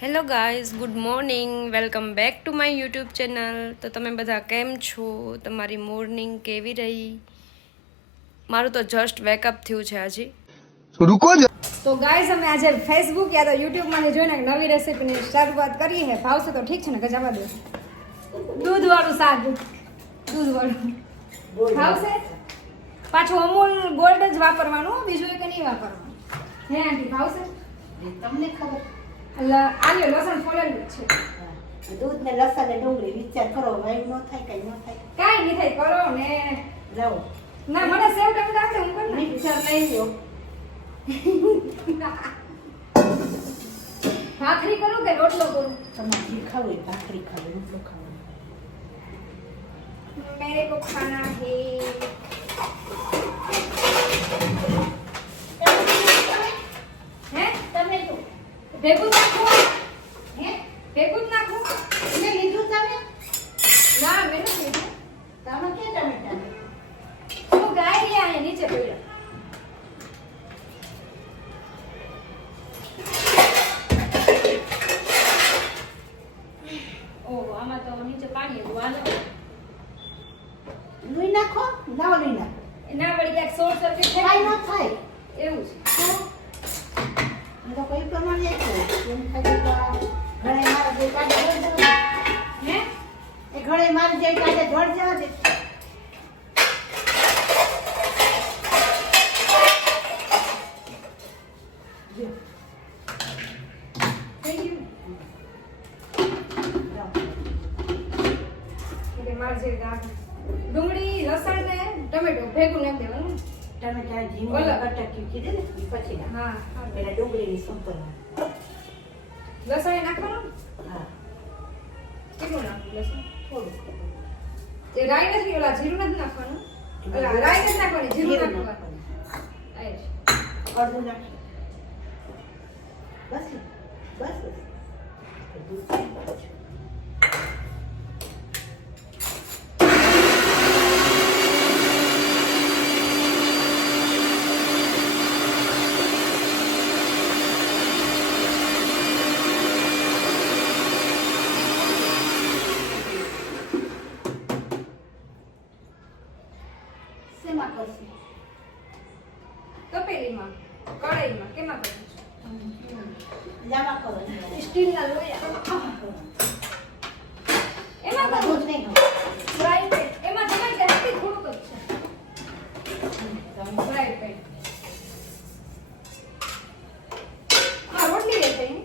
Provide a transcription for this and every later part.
Hello guys good morning welcome back to my YouTube channel તો તમે બધા કેમ છો? તમારી મોર્નિંગ કેવી રહી? મારું તો જસ્ટ વેકઅપ થયું છે આજે. રૂકો તો ગાઈઝ અમે આજે ફેસબુક યા તો યુટ્યુબમાંથી જોઈને નવી રેસીપીની શરૂઆત કરીએ હે. ભાવશે તો ઠીક છે ને ગજાવા દે. દૂધવાળું શાક. દૂધવાળું. ભાવશે? પાછું અમૂલ ગોલ્ડ જ વાપરવાનું બીજું એક નહીં વાપરવાનું? હે આંટી ભાવશે? તમને ખબર. એટલે આલ્યો લસણ ફોલેલું જ છે દૂધ ને લસણ ને ડુંગળી વિચાર કરો વાયુ ન થાય કઈ ન થાય કાંઈ નહીં થાય કરો ને લાવો ના મને સેવ ટમેટા આવડે હું કર મિક્સર લઈ લો ભાખરી કરું કે રોટલો કરું તમારે જે ખાવું હોય ભાખરી ખાવું રોટલો ખાવું मेरे को खाना है ભેગું નાખું. હે? ભેગું નાખું. તમે લીધું તમે ના મેં નથી લીધું. તમે કે ટમેટા હું ગાય રહ્યા અહીં નીચે પડ્યો ઓહો આમાં તો નીચે પાણી હતું હાલો લઈ નાખો લાવો લઈ નાખો ના વળી ક્યાંક શોર્ટ સર્કિટ કઈ થાય ન થાય એવું છે હું તો કઈ પ્રમાણે એમ ઘરે મારા જે કાઢે હે? એ ઘરે મારી જે કાઢે ધોળ જવા દે. અડધું નાખી બસ બસ બસ દૂધ પાછું. શેમાં કરશે તપેલીમાં કઢાઈમાં કેમાં કરવું જામાં કરો સ્ટીલના લોયા એમાં આમાં કરવું દૂધ નહીં ખાવું. ફ્રાય પેન એમાં તમારે જાસ્તી થોડુંક જ છે ફ્રાય પેન હા રોટલી રહેશે એની.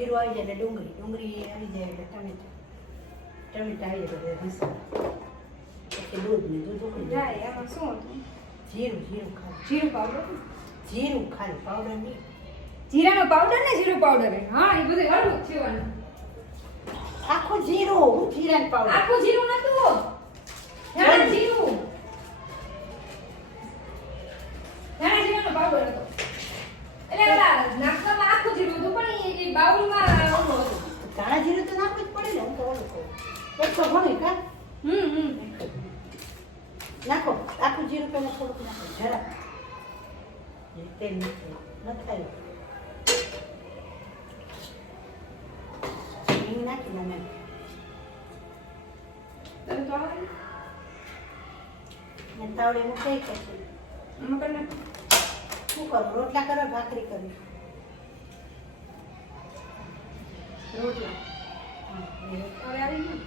જીરું આવી જાય એટલે ડુંગળી ડુંગળી આવી જાય એટલે ટમેટા ટમેટા આવી જાય એટલે મસાલા પછી દૂધ ને દૂધ ઉકળી જાય એમાં શું હતું જીરું જીરું ખાલી જીરું પાવડર જીરું ખાલી પાવડર નહીં જીરાનો પાવડર ને જીરું પાવડર હા એ બધું હળવું છે આખું જીરું હું જીરા પાવડર આખું જીરું નતું ધાણા જીરું ધાણા જીરાનો પાવડર હતો એટલે ઓલા નાસ્તામાં આખું જીરું હતું પણ એ- એ બાઉલમાં ઓલું હતું ધાણા જીરું તો નાખવું જ પડે ને હું તો ઓલું કહું એકસો ઘણું કા હમ હમ નાખો આખું જીરું પહેલા થોડુંક નાખો જરા તેલ નાખો ન થાય. હિંગ નાખી દો એમ તને તો આવડે ને તાવડે મૂકાઈ પછી આમાં નાખ. શું કરું? રોટલા કરો ભાખરી કરી. રોટલા? હવે આવી ગયું?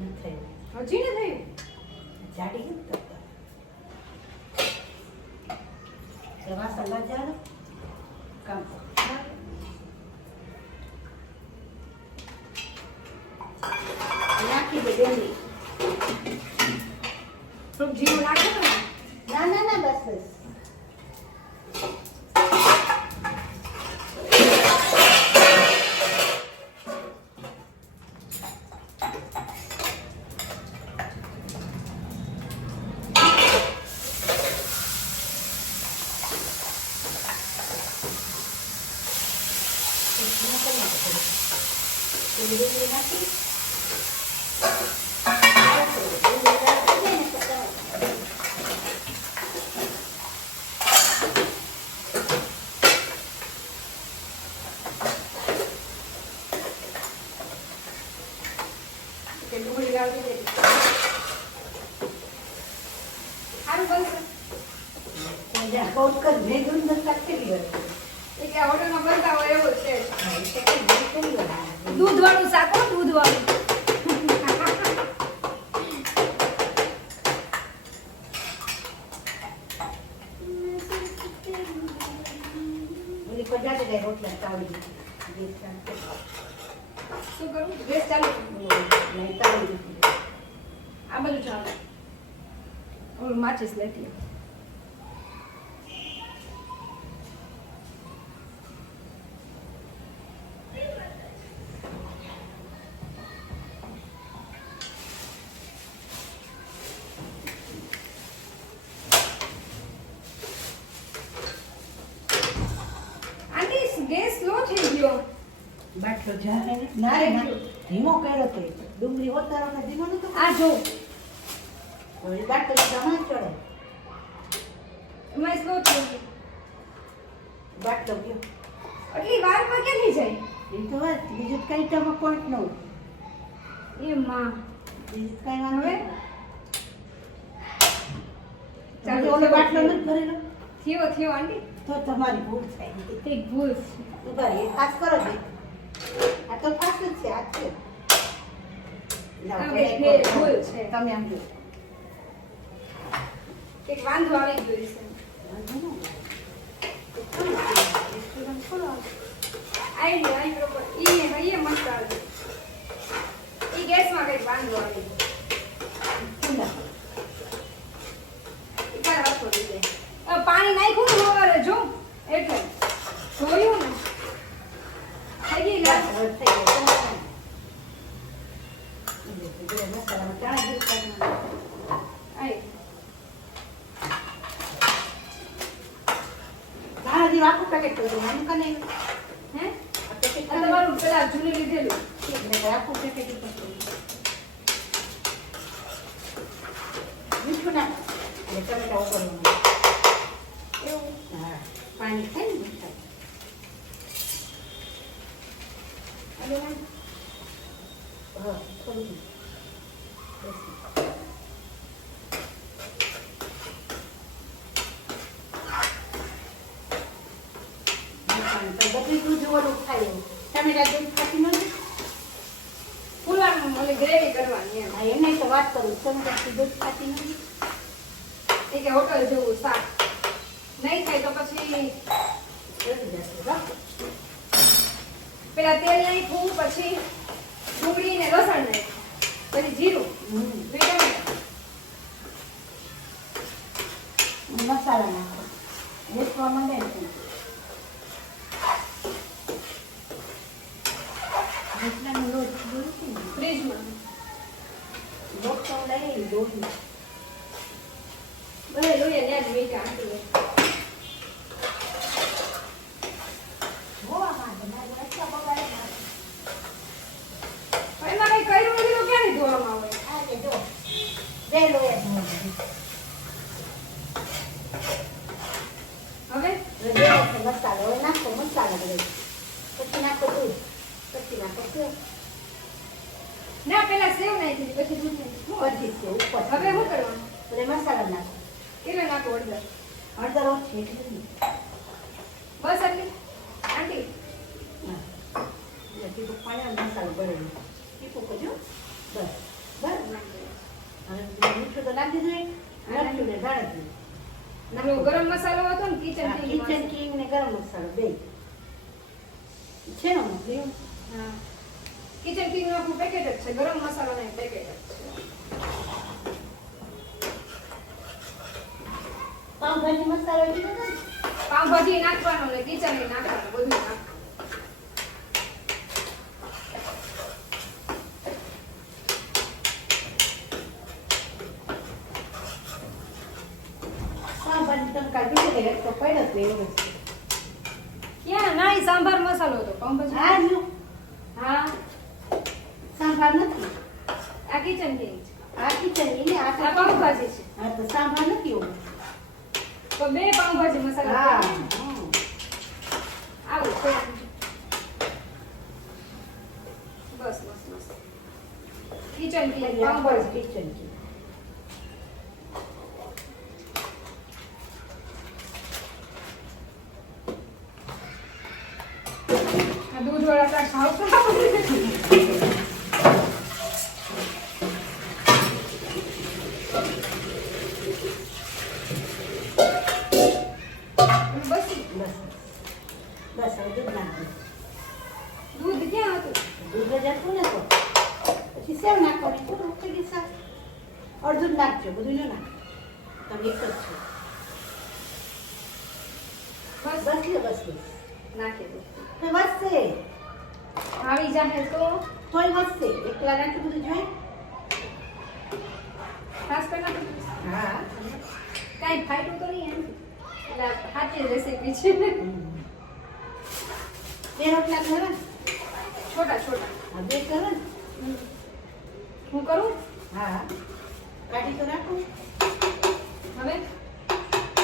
ન થયું હજી ને થયું જાડી કેમ Saladiano. Campo. નાખી દે ડુંગળી થોડુંક જીરું નાખે ને ના ના ના બસ બસ પેલી ડુંગળી નાખી ડુંગળી લાલ થઈ જાય ને તો ટમેટાં. કે ડુંગળી લાલ થઈ જાય. સારું બનશે તો જ્યાં બહુ જ કરી મેં ડુંગળી કાઢ કરી હોય. એ કે આ હોટલમાં બનતા હોય એવું જ છે હા, એટલે કંઈ મેં કરી હોય. દૂધ વાળું શાક હો, દૂધ વાળું ઓલી પજાતે જાય રોટલા તાળી દીધી. ગેસ ચાલુ કરી. શું કરું ગેસ ચાલુ નહીં, દૂધ. વાળું આ બધું ચાલે. માચીસ લેતી આવ. આંટી ગેસ સ્લો થઈ ગયો બાટલો જારે ના? રે ના. ધીમો કર્યો તે ડુંગળી ઓતારો ને ધીમો નતો આ જો. વળી બાટલો જમા ચડે. એમાં સ્લો થઈ બાટલો ગયો. આટલી વારમાં ક્યાંથી જાય? એ તો બીજું કઈ તમે પોઈન્ટ ન. એ માં. બીજું કઈ વાર હવે? ચાલો, ઓલો બાટલો. નથી ભરેલો? થયો થયો આંટી. તો તમારી ભૂલ થાય. કંઈક ભૂલ ઊભા એ ખાસ કરો છે. આ તો ખાસ જ છે આ છે. તમે આમ જો વાંધો આવી ગયો છે. આઈ ઈ મસ્ત આવે. ઈ ગેસમાં વાંધો આવી. અ, પાણી નાખ્યું ને વગર જો. એટલે જોયું ને? that one thing. એમ હા, થોડું. બધું દૂધ નથી ફૂલાનું મને ગ્રેવી કરવાની એમ એને તો વાત કરું તમે દૂધ બસ આટલી. આંટી. એટલે ટીપું પાણી મસાલો બરાબર ટીપું કરજો બસ. બસ. હવે મીઠું તો નાખી દીધું નાખ્યું ને ધાણા. ગરમ મસાલો હતો ને કિચન કિચન કિંગ ને ગરમ મસાલો બે. છે ને હા. કિચન કિંગનું પેકેટ જ છે. ગરમ મસાલો ને પેકેટ જ છે. પાવભાજી મસાલો લીધો ને? પાવભાજી નાખવાનો ને કિચન નાખવાનું બધું નાખવાનું. તો ક્યાં? ના સાંભાર મસાલો હતો પાઉંભાજી. આ હા. સાંભાર નથી. આ કિચન આ કિચન આ આ પાઉંભાજી છે. હા તો સાંભાર નથી એવું તો બે પાઉંભાજી મસાલા હા. આવું છે બસ બસ બસ. કિચન કિચન પાઉંભાજી કિચન કી આ દૂધ વાળા શાક ખાવ બસ બસ બસ હવે દૂધ નાખો દૂધ ક્યાં હતું દૂધ જ હતું ને તો પછી સેવ નાખવાની તો થઈ ગઈ શાક અડધું જ નાખજો બધું ન નાખ તમે એક જ છો બસ બસ લે બસ બસ નાખી દો તો વધશે આવી જાય તો તોય વધશે એકલા નાખી બધું જોઈ ખાસ કરી નાખો હા કાંઈ ફાયદો તો નહીં એમ એટલે આ સાચી રેસીપી છે બે રોટલા કરો ને છોટા છોટા હા બે કરો ને હું કરું હા કાઢી તો રાખો. હવે?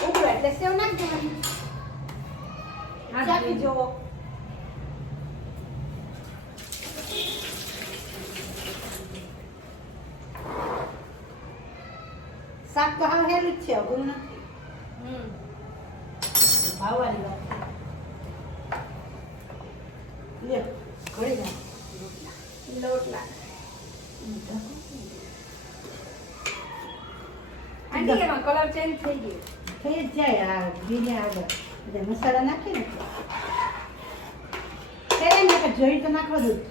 ઉકળો એટલે સેવ નાખ દેવાની. ચાખી જુઓ. શાક તો હાવ હેલું જ છે અઘરું નથી હમ ભાવવાની વાત લે ઘડી નાખ લોટલા આંટી એમાં કલર ચેન્જ થઈ ગયો થઈ જ જાય આગળ. એટલે મસાલા નાખી ને ત્યારે નાખે જોઈ તો નાખો દૂધ.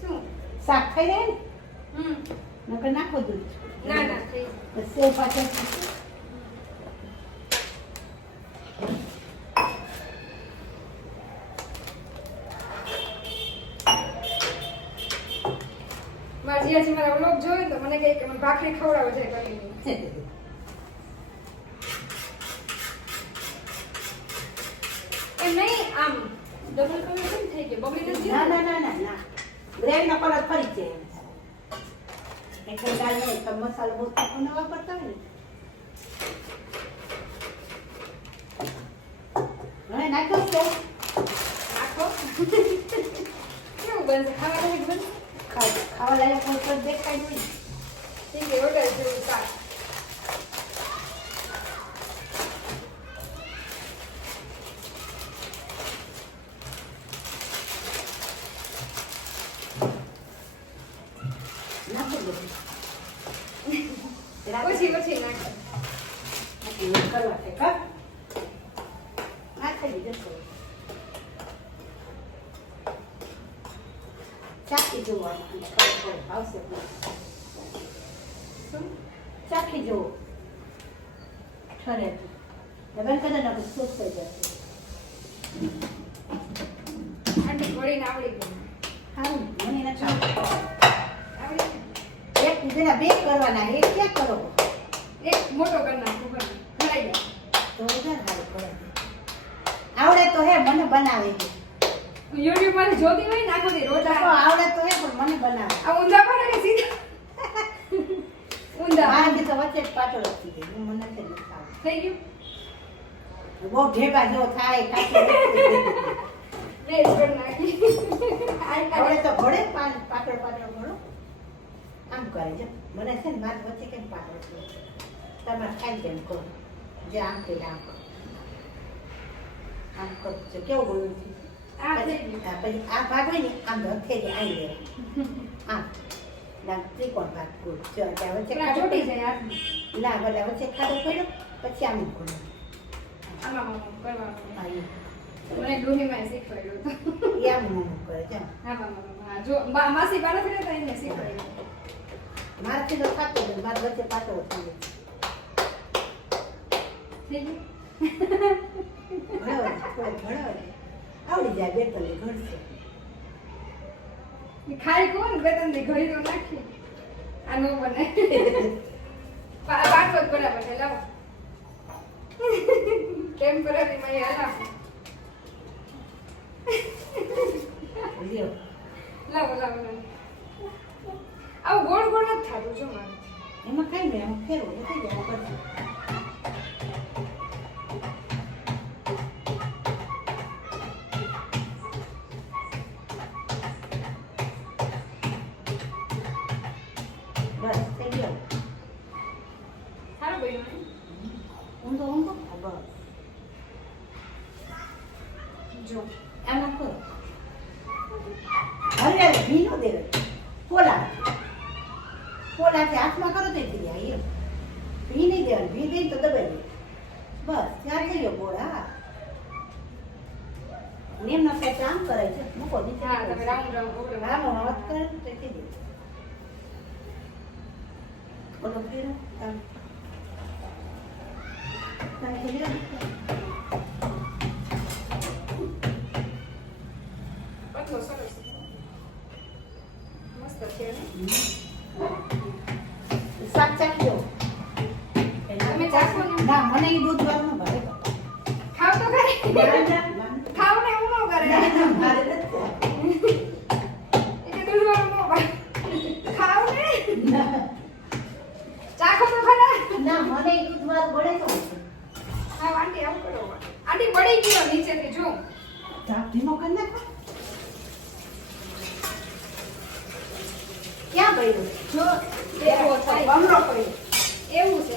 શું? શાક થઈ જાય ને? હમ. નકર નાખો દૂધ. ના ના સેવ પાછળ મારા વ્લોગ જોયો તો મને કહે કે મને ભાખરી ખવડાવો જાય કરીને એમ નહીં આમ ડબલ કલર કેમ થઈ ગયો બગડી નથી ના ગયું? ના ના ના ના બ્રેડ નો કલર ફરી જાય એટલે દાળ નહીં તો મસાલો બહુ તીખો ન વાપરતા હોય ને હવે નાખો છે નાખો કેવું બનશે ખાવા લાયક બનશે ખાવા ખાવા લાયક હોય તો દેખાય નહીં ઠીક છે ઓર્ડર જેવું શાક નાખો બધું પછી પછી નાખો નાખી એવું કરવા છે કા નાખી દીધો ચાખી જોવાનું આવશે શું ચાખી જુઓ ઠરે લગન કરે ને પછી સોસ થઈ જશે આંટી ઘોડીને આવડી ગયું સારું મને નથી આવડતું. આવડી બીજાના બે કરવાના એક ક્યાં કરો? એક મોટો કરી નાખું તો વધારે સારું આવડે તો હે મને બનાવે યુટ્યુબમાંથી જોતી હોય ને આખો રોજ આવડે તો હે પણ મને બનાવે. આ ઊંધા પડે કે સીધા. ઊંધા. મારે તો વચ્ચે પાટો રાખી દે હું મને. થઈ ગયું? બહુ ઢેબા જો થાય કાચી બે જ નાખી. આ આવડે તો ઘોડે પાટો પાટળ ઘોડો આમ કરે છે મને છે ને મારી વચ્ચે કેમ પાટળ છે. તમારે ખાઈ કેમ કરો જે આમ કે આમ કરો આમ કરો છો કેવું બોલું? છું પછી આ ભાગ હોય ને આમ હથેળી આવી જાય આમ ના ત્રિકોણ ભાગ જો વચ્ચે ખાડો ચોટી જાય ના બધા વચ્ચે ખાડો પડ્યો પછી આમ કરો આમાં કરવાનું. મને ડોહીમાં શીખવાડ્યું હતું. કરે છે. હા. માસી બાળક ને તો એને શીખવાડ્યું. મારાથી તો ખાતો હતો મારા વચ્ચે પાછો હતો આવડી જાય બે તને ઘડશે ખાઈ કોણ બે તને ઘડી તો નાખી. આ નો બને. પા- બાટલો જ બરાબર છે લાવો. ટેમ્પરરી માં લ્યો. લાવો લાવો લાવો. આવું ગોળ ગોળ જ થતું જો મારે. એમાં કઈ નહીં ફેરવો થઈ જાય નેમનો સેટ આમ કરે છે મૂકો નીચે હા તમે રાઉન્ડ રાઉન્ડ ગોળ હા હું હાથ કરે ને તો થઈ જાય બોલો ફેરો આમ તાપ ધીમો કરી નાખો ક્યાં પડ્યું જો બમરો પડ્યો એવું છે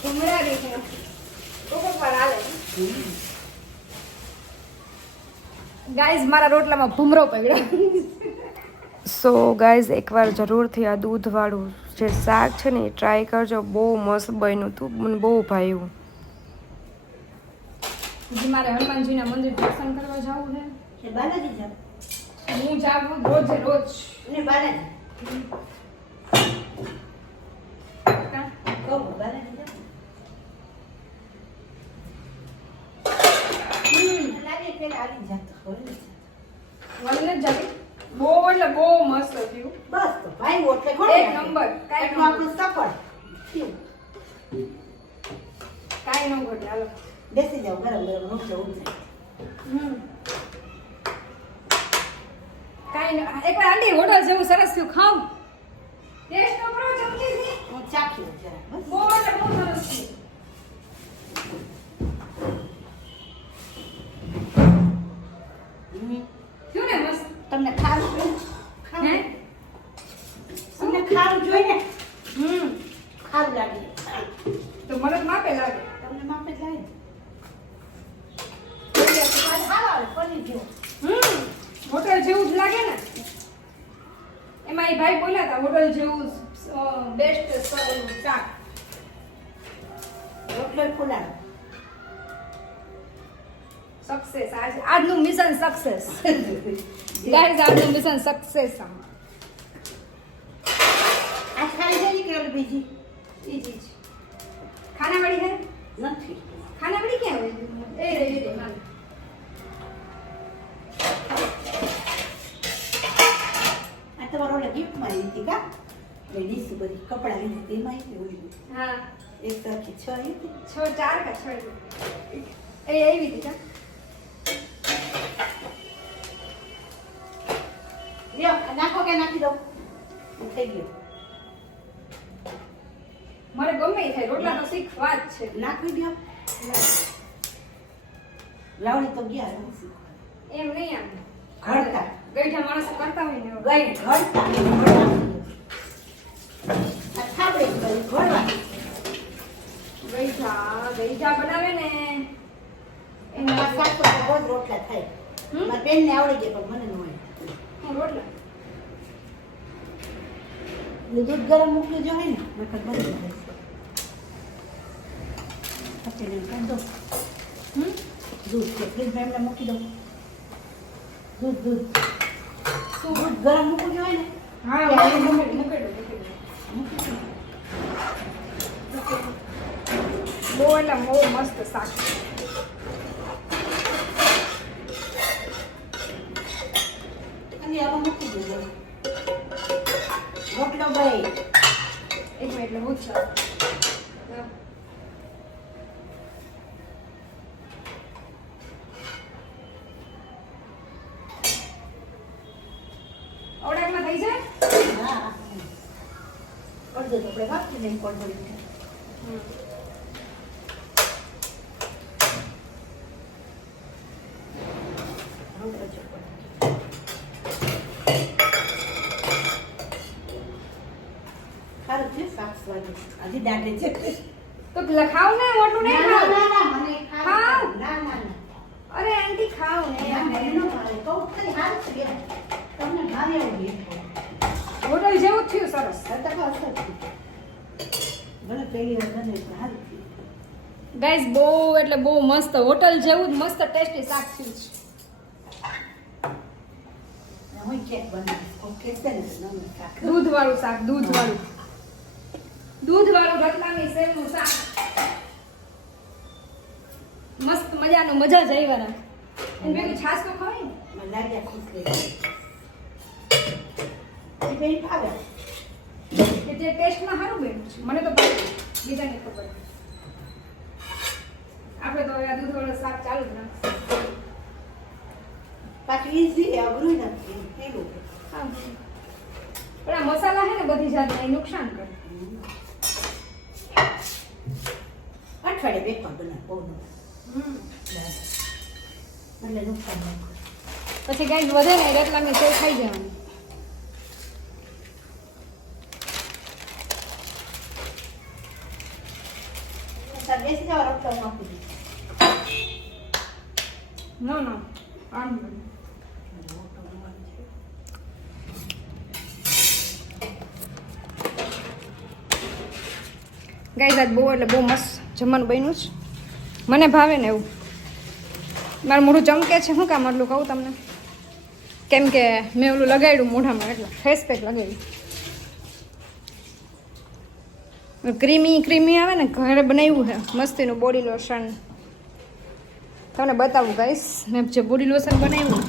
ઘુમરારી છે કોક પર હાલે ગાઈઝ મારા રોટલામાં ભૂમરો પડ્યો સો ગાઈઝ એકવાર જરૂરથી આ દૂધવાળું જે શાક છે ને એ ટ્રાય કરજો બહુ મસ્ત બન્યું હતું મને બહુ ભાવ્યું હજી મારે હનુમાનજીના મંદિર દર્શન કરવા જવું છે એ બાલાજી જાવ હું જાઉં રોજ રોજ. ને બાલાજી. કા? કહો બાલાજી જાવ હમ, લાગે પેલા આવી જાત હોય ને. વનને જ જાવી બહુ એટલે બહુ મસ્ત થયું. બસ તો ભાઈ એટલે કોણ એક નંબર. કાંઈ એટલું આપણું સફળ. થયું. કાંઈ ન ઘટે હાલો. બેસી જાઓ ગરમ ગરમ રોટલો ઉતરે હમ કાંઈ એકવાર આંટી હોટલ જેવું સરસ થયું ખાવ ટેસ્ટ કરો ચમચીથી હું ચાખ્યું જરા બહુ એટલે બહુ સરસ થયું હોટલ જેવું બેસ્ટ શાક હોટલ ખુલા સક્સેસ આજ આજનું મિશન સક્સેસ ગાઈઝ આજનું મિશન સક્સેસ આ ખાઈ જાય કે બીજી? બીજી ચીજ ખાનાવાળી હે નથી. ખાનાવાળી ક્યાં હોય? એ રે એ રે હાલ. આવી હતી કા લેડીઝ બધી. કપડાં લીધી તેમાં આવી ઓલી હા. એક સરખી છ આવી હતી. છ ચાર કા છ એ આવી હતી કા? લ્યો નાખો કે નાખી દો થઈ ગયો. મારે ગમે થાય રોટલા તો શીખવા જ છે. નાખી દો લાવણી તો ગયા એમ નહીં આમ. ઘડતા. ગઈઠા માણસો કરતા હોય ને. ગઈ ઘડતા ઘડવા. આ થાબડી કરી ઘડવા ગઈઠા ગઈઠા બનાવે ને. એના શાક તો બહુ રોટલા થાય. હમ? મારી બેનને આવડી ગયા પણ મને ન હોય. રોટલા? દૂધ ગરમ મૂક્યું જો હોય ને નકર બળી જાય. પછી એને દો હમ? દૂધ કે ફ્રીજમાં એમને મૂકી દો દૂધ દૂધ દૂધ. ગરમ મૂકવું જોઈએ ને? હા મૂકી મૂકી. બહુ એટલે બહુ મસ્ત શાક. અને હવે મૂકી દેજો રોટલો ભાઈ. એક મિનિટ એટલે બહુ વધે તો આપણે વાપરી લઈએ. હજી દાંડે છે તો લખાવ ને મોટું નહીં ખાવ ના, ના, મને ખાવ. ના, ના. અરે આંટી ખાવ ને મને ન ભાવે. કહું ખરી, સારું છે તમને ભાવે એવું. હોટલ જેવું સરસ. ગાઈઝ બહુ એટલે બહુ મસ્ત હોટલ જેવું જ મસ્ત ટેસ્ટી શાક થયું છે. દૂધ વાળું શાક દૂધ વાળું દૂધ વાળું રતલામી સેવનું શાક મસ્ત મજાનું મજા જ આવી વાળા એને ભેગું છાસ તો ખવાય ને? લાગ્યા ખુશ થઈ બેન કે જે ટેસ્ટમાં સારું બન્યું છે. મને તો ભાવે. બીજાને ખબર આપણે તો આ દૂધ વાળું શાક ચાલુ જ રાખીશું. પાછું ઈઝી અઘરું નથી એવું હા. પણ આ મસાલા છે ને બધી જાતના એ નુકસાન કરે. અઠવાડિયે બે પણ બનાવ એટલે નુકસાન ન કરે. પછી કંઈક વધે ને રતલામી સેવ ખાઈ જવાની તાર બેસી જાવ રોટલો નાખી દે. ના ના આમ ગાય ગાઈસ આજ બહુ એટલે બહુ મસ્ત જમવાનું બન્યું છે. મને ભાવે ને એવું. મારું મોઢું ચમકે છે. શું કામ આટલું કહું તમને? કેમ કે મેં ઓલું લગાડ્યું મોઢામાં એટલે ફેસ પેક લગાડ્યું. ક્રીમી ક્રીમી આવે ને, ઘરે બનાવ્યું છે. મસ્તીનું બોડી લોશન. તમને બતાવું ગાઈશ મેં જે બોડી લોશન બનાવ્યું.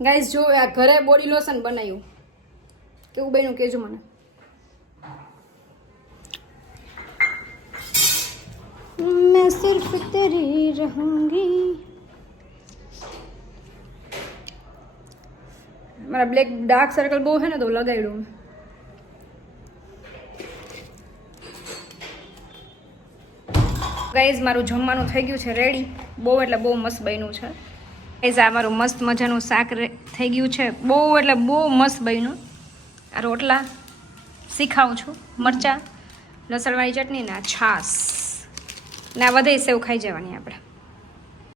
ગાઈશ જો આ ઘરે બોડી લોશન બનાવ્યું. કેવું બેનું કહેજો મને. મેં સિર્ફ તેરી રહુંગી. મારા બ્લેક ડાર્ક સર્કલ બહુ છે ને, તો લગાવ્યું ગાઈઝ મારું જમવાનું થઈ ગયું છે રેડી બહુ એટલે બહુ મસ્ત બન્યું છે. ગાઈઝ આ મારું મસ્ત મજાનું શાક થઈ ગયું છે. બહુ એટલે બહુ મસ્ત બન્યું. આ રોટલા શીખાવું છું. મરચાં, લસણવાળી ચટણી ને છાશ. ને આ વધે સેવ ખાઈ જવાની આપણે.